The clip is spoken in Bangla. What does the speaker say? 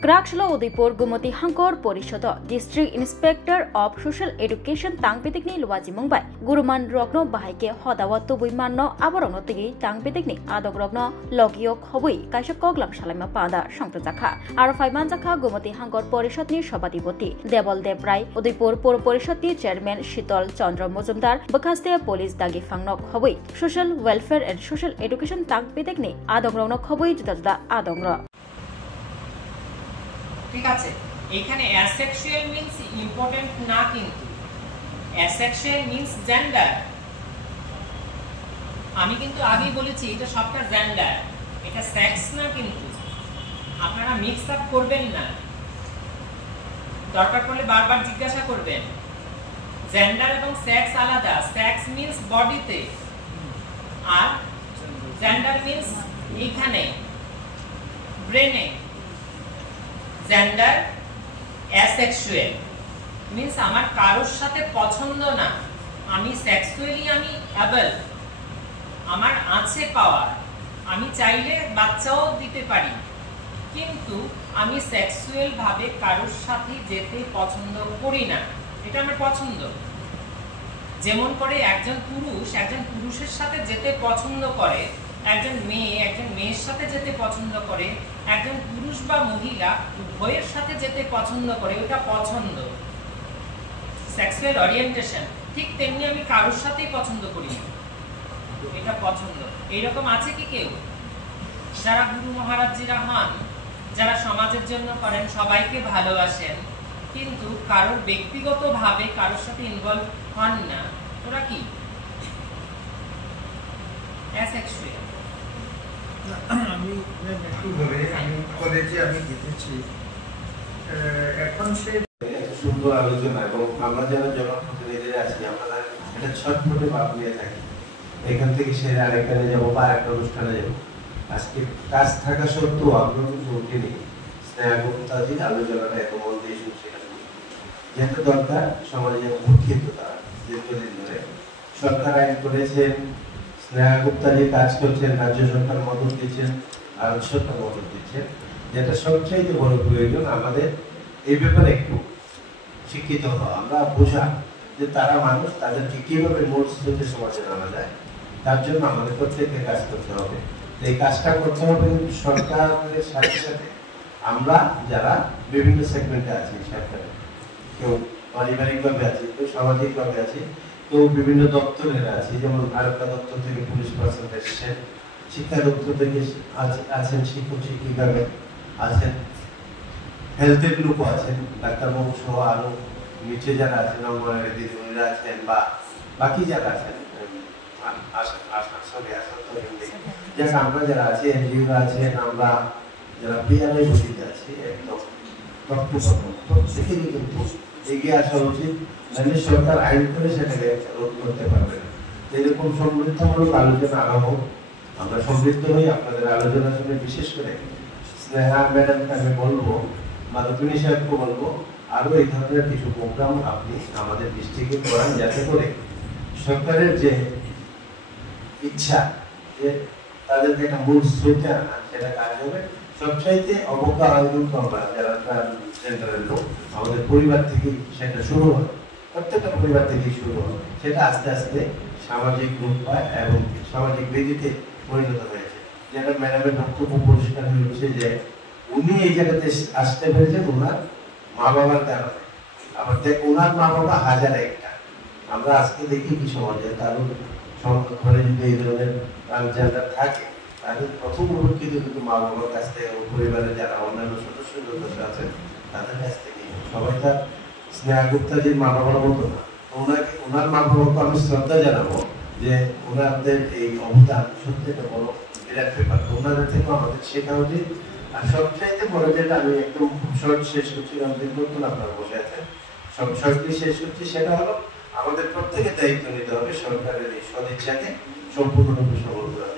Krakshlo Udaipur Gumati Hankor Porishodo District Inspector of Social Education Tangpitikni Luwaji Mumbai Guruman Rokno Bahaike Hodawat Tubui Manno Aborogno Tigi Tangpitikni Adog Rokno Logiok Hobui Kaisha Koglam Shalama Pada Shanktajaka Aro Faimanjaka Gumati Hankor Porishotni Shobadipoti Debol Debrai Udaipur Pur Porishotni Chairman Shitol Chandra Mojumdar Bakaste Police Dagi Fangnok Hobui Social Welfare and Social Education Tangpitikni Adog Rokno Hobui Juda Adongra ঠিক আছে এখানে অ্যাসেক্সুয়াল মিন্স ইম্পর্টেন্ট না কিন্তু অ্যাসেক্সুয়াল মিন্স জেন্ডার আমি কিন্তু আগেই বলেছি এটা সবটা জেন্ডার এটা সেক্স না কিন্তু আপনারা মিক্স আপ করবেন না দরকার পড়লে বারবার জিজ্ঞাসা করবেন জেন্ডার এবং সেক্স আলাদা সেক্স মিন্স বডিতে আর জেন্ডার মিন্স এখানে ব্রেনে জেন্ডার অ্যাসেক্সুয়াল মিন্স আমার কারোর সাথে পছন্দ না আমি সেক্সুয়ালি আমি অ্যাবল আমার আছে পাওয়ার আমি চাইলে বাচ্চাও দিতে পারি কিন্তু আমি সেক্সুয়াল ভাবে কারোর সাথে যেতে পছন্দ করি না এটা আমার পছন্দ যেমন করে একজন পুরুষের সাথে যেতে পছন্দ করে একজন মেয়ের সাথে যেতে পছন্দ করে একজন পুরুষ বা মহিলা উভয়ের সাথে যেতে পছন্দ করে ওটা পছন্দ সেক্সুয়াল ওরিয়েন্টেশন ঠিক তেমনি আমি কারোর সাথেই পছন্দ করি এটা পছন্দ এইরকম আছে কি কেউ যারা গুরু মহারাজজিরা হন যারা সমাজের জন্য করেন সবাইকে ভালোবাসেন কিন্তু কারোর ব্যক্তিগতভাবে কারোর সাথে ইনভলভ হন না ওরা কি অ্যাসেক্সুয়াল আমি কলেজে আমি গেছি এখন সে সুন্দর আলোচনা এবং আমরা যারা জনপ্রতিনিধিরা আছি আমরা এটা ছটফটে ভাব নিয়ে থাকি এখান থেকে সেরে আরেকখানে যাবো বা আরেকটা অনুষ্ঠানে যাবো আজকে কাজ থাকা সত্ত্বেও আমরা কিন্তু উঠিনি স্নেহাগুপ্তাজির আলোচনাটা এত মন দিয়ে শুনছিলাম যেটা দরকার সমাজে উঠিত তারা দীর্ঘদিন ধরে সরকার আইন করেছেন স্নেহাগুপ্তাজি কাজ করছেন রাজ্য সরকার মদত দিচ্ছেন ভারত সরকার মদত দিচ্ছেন যেটা সবচাইতে বড় প্রয়োজন আমাদের এই ব্যাপারে একটু শিক্ষিত হওয়া আমরা বোঝা যে তারা মানুষ তাদেরকে কিভাবে মূল স্রোতে সমাজে আনা যায় তার জন্য আমাদের প্রত্যেককে কাজ করতে হবে এই কাজটা করতে হবে কিন্তু সরকারের সাথে সাথে আমরা যারা বিভিন্ন সেগমেন্টে আছি সরকারে কেউ পারিবারিকভাবে আছি কেউ সামাজিকভাবে আছি কেউ বিভিন্ন দপ্তরের আছে যেমন আরেকটা দপ্তর থেকে পুলিশ পার্সন এসেছেন শিক্ষা দপ্তর থেকে আছেন শিক্ষক শিক্ষিকারা আছেন হেলথের লোকও আছেন ডাক্তারবাবু সহ আরো নিচে যারা আছেন অঙ্গনওয়াড়ি দিদিমণিরা আছেন বা বাকি যারা আছেন যারা আমরা যারা আছি এনজিওরা আছেন আমরা যারা পিআরআই বসিতে আছি একদম প্রত্যেকেরই কিন্তু এগিয়ে আসা উচিত নাহলে সরকার আইন করে সেটাকে রোধ করতে পারবে না এরকম সমৃদ্ধমূলক আলোচনা আরো হোক আমরা সমৃদ্ধ হই আপনাদের আলোচনা শুনে বিশেষ করে স্নেহা ম্যাডামকে আমি বলবো বা রুপিনী সাহেবকে বলবো আরো এই ধরনের কিছু প্রোগ্রাম আপনি আমাদের ডিস্ট্রিক্টে করান যাতে করে সরকারের যে ইচ্ছা যে তাদেরকে একটা মূল স্রোতে আনা সেটা কাজ হবে সবচাইতে অবজ্ঞা আয়োজন আমরা যারা ট্রান্সজেন্ডারের লোক আমাদের পরিবার থেকে সেটা শুরু হয় প্রত্যেকটা পরিবার থেকেই শুরু হয় সেটা আস্তে আস্তে সামাজিক রূপ পায় এবং সামাজিক বেদিতে পরিণত হয়েছে যেটা ম্যাডামের বক্তব্য পরিষ্কার হয়েছে যে উনি এই জায়গাতে আসতে পেরেছেন ওনার মা বাবার কারণে আবার দেখ ওনার মা বাবা হাজার একটা আমরা আজকে দেখি কি সমাজে কারণ ঘরে যদি এই ধরনের ট্রান্সজেন্ডার থাকে তাদের প্রথম উপকৃত কিন্তু মা বাবার কাছ থেকে পরিবারের যারা অন্যান্য সদস্য আছেন তাদের কাছ থেকে সবাই তার স্নেহাগুপ্তাজির মা বাবার মতো না ওনাকে ওনার মা বাবাকে আমি শ্রদ্ধা জানাবো যে ওনাদের এই অবদান সত্যি একটা বড় বিরাট ব্যাপার ওনাদের থেকেও আমাদের শেখা উচিত আর সবচাইতে বড় যেটা আমি একদম শর্ট শেষ করছি আমাদের নতুন আপনারা বসে আছেন সব শর্টলি শেষ করছি সেটা হলো আমাদের প্রত্যেকের দায়িত্ব নিতে হবে সরকারের এই সদিচ্ছাকে সম্পূর্ণরূপে সফল করা